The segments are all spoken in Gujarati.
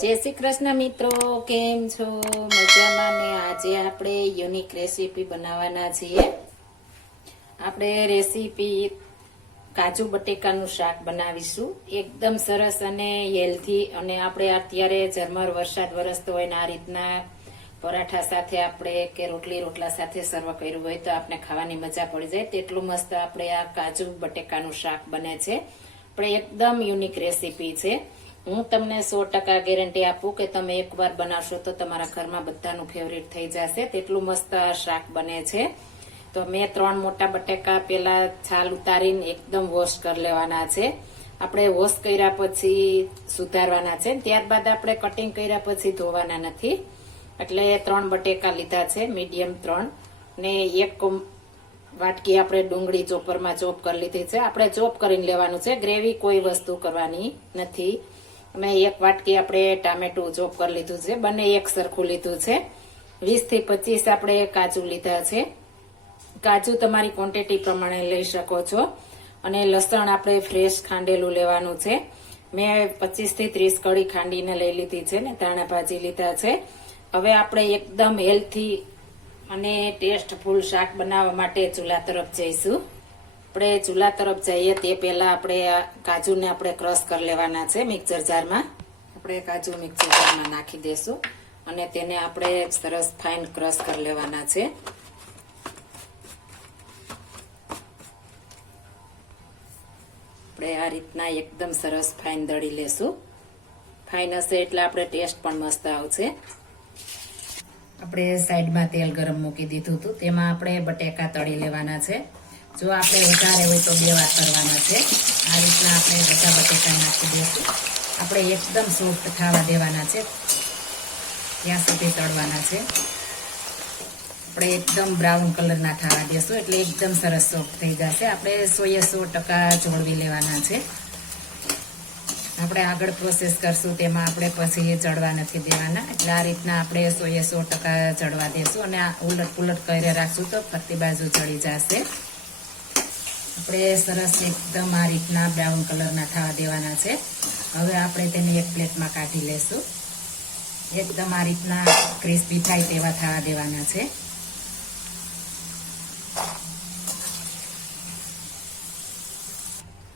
જય શ્રી કૃષ્ણ મિત્રો, કેમ છો? મજામાં ને આજે આપણે યુનિક રેસીપી બનાવવાના છીએ. આપણે રેસીપી કાજુ બટેકાનું શાક બનાવીશું. એકદમ સરસ અને હેલ્ધી અને આપણે અત્યારે ઝરમર વરસાદ વરસતો હોય ને આ રીતના પરાઠા સાથે આપણે કે રોટલી રોટલા સાથે સર્વ કર્યું હોય તો આપણે ખાવાની મજા પડી જાય. તેટલું મસ્ત આપણે આ કાજુ બટેકાનું શાક બને છે. આપણે એકદમ યુનિક રેસીપી છે. હું તમને સો ટકા ગેરંટી આપું કે તમે એકવાર બનાવશો તો તમારા ઘરમાં બધાનું ફેવરિટ થઈ જશે. તેટલું મસ્ત શાક બને છે. તો મેં ત્રણ મોટા બટેકા, પેલા છાલ ઉતારીને એકદમ વોશ કરી લેવાના છે. આપણે વોશ કર્યા પછી સુધારવાના છે. ત્યારબાદ આપણે કટિંગ કર્યા પછી ધોવાના નથી. એટલે ત્રણ બટેકા લીધા છે મીડિયમ ત્રણ. ને એક વાટકી આપણે ડુંગળી ચોપરમાં ચોપ કરી લીધી છે. આપણે ચોપ કરીને લેવાનું છે. ગ્રેવી કોઈ વસ્તુ કરવાની નથી. અને એક વાટકી આપણે ટામેટું ચોપ કરી લીધું છે. બંને એક સરખું લીધું છે. વીસથી પચીસ આપણે કાજુ લીધા છે. કાજુ તમારી ક્વોન્ટિટી પ્રમાણે લઈ શકો છો. અને લસણ આપણે ફ્રેશ ખાંડેલું લેવાનું છે. મેં પચીસથી ત્રીસ કળી ખાંડીને લઈ લીધી છે ને ધાણા ભાજી લીધા છે. હવે આપણે એકદમ હેલ્થી અને ટેસ્ટફુલ શાક બનાવવા માટે ચૂલા તરફ જઈશું. આપણે ચૂલા તરફ જઈએ તે પહેલા આપણે કાજુને આપણે ક્રશ કરી લેવાના છે મિક્સર જારમાં. આપણે કાજુ મિક્સર જારમાં નાખી દઈશું અને તેને આપણે સરસ ફાઇન ક્રશ કરી લેવાના છે. આપણે આ રીતના એકદમ સરસ ફાઇન દળી લેશું. ફાઇન હશે એટલે આપણે ટેસ્ટ પણ મસ્ત આવશે. આપણે સાઈડમાં તેલ ગરમ મૂકી દીધું હતું. તેમાં આપણે બટેકા તળી લેવાના છે. જો આપણે વધારે હોય તો બે વાર કરવાના છે. આ રીતના આપણે બધા બટેકા નાખી દઈશું. આપણે એકદમ સોફ્ટ થવા દેવાના છે. ત્યાં સુધી તળવાના છે. આપણે એકદમ બ્રાઉન કલરના થવા દેશું, એટલે એકદમ સરસ સોફ્ટ થઈ જશે. આપણે સોએ સો ટકા જોડવી લેવાના છે. આપણે આગળ પ્રોસેસ કરશું, તેમાં આપણે પછી ચડવા નથી દેવાના. એટલે આ રીતના આપણે સોએ સો ટકા ચડવા દેશું અને ઉલટ પુલટ કરી રાખશું તો ફરતી બાજુ ચડી જશે. આપણે સરસ એકદમ આ રીતના બ્રાઉન કલરના થવા દેવાના છે. હવે આપણે તેને એક પ્લેટમાં કાઢી લેશું. એકદમ આ રીતના ક્રિસ્પી થાય તેવા થવા દેવાના છે.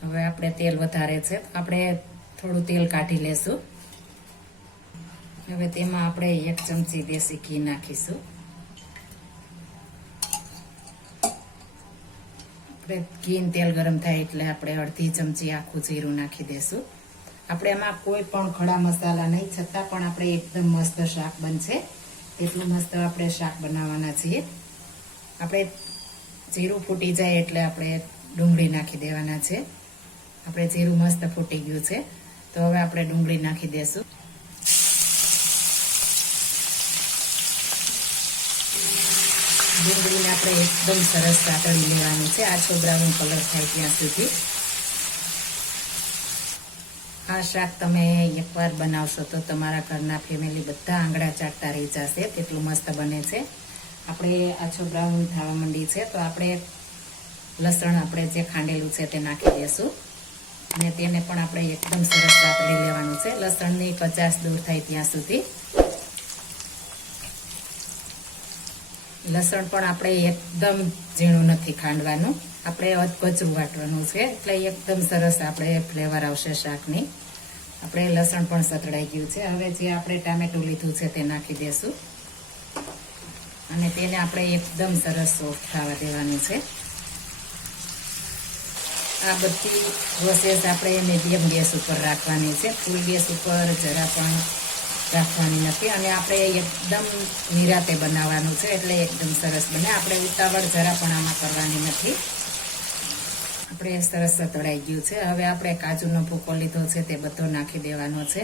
હવે આપણે તેલ વધારે છે. આપણે થોડું તેલ કાઢી લેશું. હવે તેમાં આપણે એક ચમચી દેશી ઘી નાખીશું. આપણે ઘીન તેલ ગરમ થાય એટલે આપણે અડધી ચમચી આખું જીરું નાખી દેશું. આપણે એમાં કોઈ પણ ખડા મસાલા નહીં, છતાં પણ આપણે એકદમ મસ્ત શાક બનશે. એટલું મસ્ત આપણે શાક બનાવવાના છીએ. આપણે જીરું ફૂટી જાય એટલે આપણે ડુંગળી નાખી દેવાના છે. આપણે જીરું મસ્ત ફૂટી ગયું છે. તો હવે આપણે ડુંગળી નાખી દેશું. આપણે એકદમ સરસ સાતળી લેવાની છે. આછો બ્રાઉન કલર થાય ત્યાં સુધી. આ શાક તમે એકવાર બનાવશો તો તમારા ઘરના ફેમિલી બધા આંગળા ચાટતા રહી જશે. તેટલું મસ્ત બને છે. આપણે આછો બ્રાઉન થવા માંડી છે તો આપણે લસણ આપણે જે ખાંડેલું છે તે નાખી દઈશું અને તેને પણ આપણે એકદમ સરસ સાતળી લેવાનું છે. લસણની કચાશ દૂર થાય ત્યાં સુધી. લસણ પણ આપણે એકદમ ઝીણું નથી ખાંડવાનું. આપણે અધકચરું વાટવાનું છે, એટલે એકદમ સરસ આપણે ફ્લેવર આવશે શાકની. આપણે લસણ પણ સતડાઈ ગયું છે. હવે જે આપણે ટામેટું લીધું છે તે નાખી દેશું. અને તેને આપણે એકદમ સરસ સોફ્ટ થવા દેવાનું છે. આ બધી પ્રોસેસ આપણે મીડિયમ ગેસ ઉપર રાખવાની છે. ફૂલ ગેસ ઉપર જરા પણ રાખવાની નથી અને આપણે એકદમ નિરાતે બનાવવાનું છે એટલે એકદમ સરસ બને. આપણે ઉતાવળ જરા પણ આમાં કરવાની નથી. આપણે સરસ તળાઈ ગયું છે. હવે આપણે કાજુનો ભૂકો લીધો છે, તે બધો નાખી દેવાનો છે.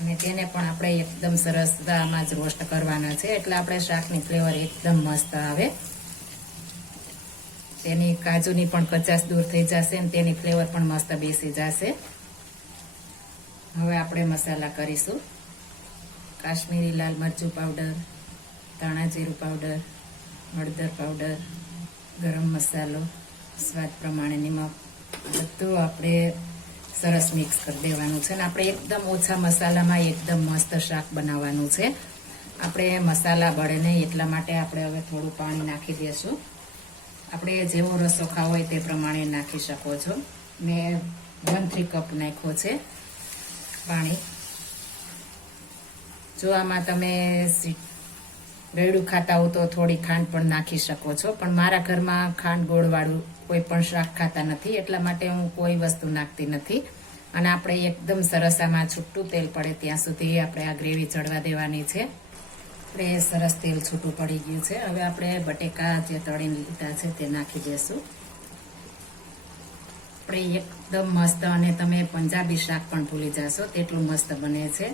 અને તેને પણ આપણે એકદમ સરસ આમાં જ રોસ્ટ કરવાના છે. એટલે આપણે શાકની ફ્લેવર એકદમ મસ્ત આવે. તેની કાજુની પણ કચાશ દૂર થઈ જશે અને તેની ફ્લેવર પણ મસ્ત બેસી જશે. હવે આપણે મસાલા કરીશું. કાશ્મીરી લાલ મરચું પાવડર, ધાણા જીરું પાવડર, હળદર પાવડર, ગરમ મસાલો, સ્વાદ પ્રમાણે નિમક બધું આપણે સરસ મિક્સ કરી દેવાનું છે અને આપણે એકદમ ઓછા મસાલામાં એકદમ મસ્ત શાક બનાવવાનું છે. આપણે મસાલા બળે નહીં, એટલા માટે આપણે હવે થોડું પાણી નાખી દઈશું. આપણે જેવો રસો ખાવો હોય તે પ્રમાણે નાખી શકો છો. મેં વન થ્રી કપ નાખ્યો છે. પાણી. જો આમાં તમે સી- ખાતા હો તો થોડી ખાંડ પણ નાખી શકો છો. પણ મારા ઘરમાં ખાંડ ગોળવાળું કોઈ પણ શાક ખાતા નથી. એટલા માટે હું કોઈ વસ્તુ નાખતી નથી. અને આપણે એકદમ સરસ આમાં છૂટું તેલ પડે ત્યાં સુધી આપણે આ ગ્રેવી ચડવા દેવાની છે. આપણે સરસ તેલ છૂટું પડી ગયું છે. હવે આપણે બટેકા જે તળીને લીધા છે તે નાખી દઈશું આપણે એકદમ મસ્ત અને તમે પંજાબી શાક પણ ભૂલી જશો, તેટલું મસ્ત બને છે.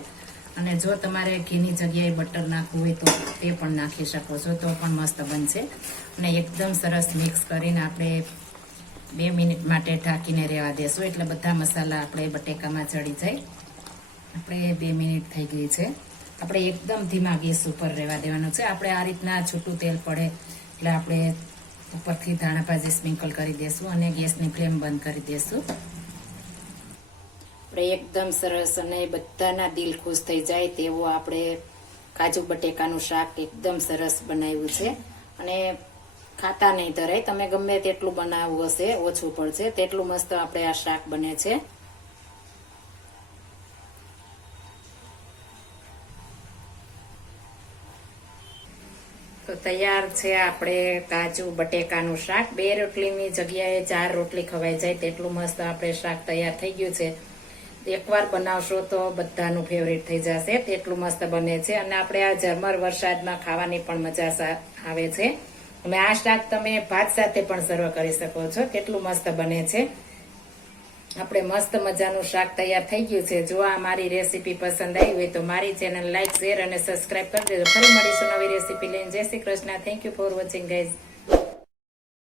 અને જો તમારે ઘીની જગ્યાએ બટર નાખવું હોય તો તે પણ નાખી શકો છો, તો પણ મસ્ત બનશે. અને એકદમ સરસ મિક્સ કરીને આપણે બે મિનિટ માટે ઢાંકીને રહેવા દેશું, એટલે બધા મસાલા આપણે બટેકામાં ચડી જાય. આપણે બે મિનિટ થઈ ગઈ છે. આપણે એકદમ ધીમા ગેસ ઉપર રહેવા દેવાનું છે. આપણે આ રીતના છૂટું તેલ પડે એટલે આપણે ઉપરથી ધાણા ભાજી સ્પ્રિંકલ કરી દેશું અને ગેસની ફ્લેમ બંધ કરી દેશું. આપણે એકદમ સરસ અને બધાના દિલ ખુશ થઈ જાય તેવું આપણે કાજુ બટેકાનું શાક એકદમ સરસ બનાવ્યું છે. અને ખાતા નહીં ધરાય, તમે ગમે તેટલું બનાવવું હશે, ઓછું પડશે, તેટલું મસ્ત આપણે આ શાક બને છે. તો તૈયાર છે આપણે કાજુ, બટેકાનું શાક. બે રોટલીની જગ્યાએ ચાર રોટલી ખવાઈ જાય તેટલું મસ્ત આપણે શાક તૈયાર થઈ ગયું છે. એકવાર બનાવશો તો બધાનું ફેવરેટ થઈ જશે. તેટલું મસ્ત બને છે અને આપણે આ ઝરમર વરસાદમાં ખાવાની પણ મજા આવે છે. અને આ શાક તમે ભાત સાથે પણ સર્વ કરી શકો છો. તેટલું મસ્ત બને છે. આપણે મસ્ત મજાનું શાક તૈયાર થઈ ગયું છે. જો આ મારી રેસીપી પસંદ આવી હોય તો મારી ચેનલ લાઈક, શેર અને સબસ્ક્રાઇબ કરી દેજો. ફરી મળીશું નવી રેસીપી લઈને. જય Shri Krishna. Thank you for watching guys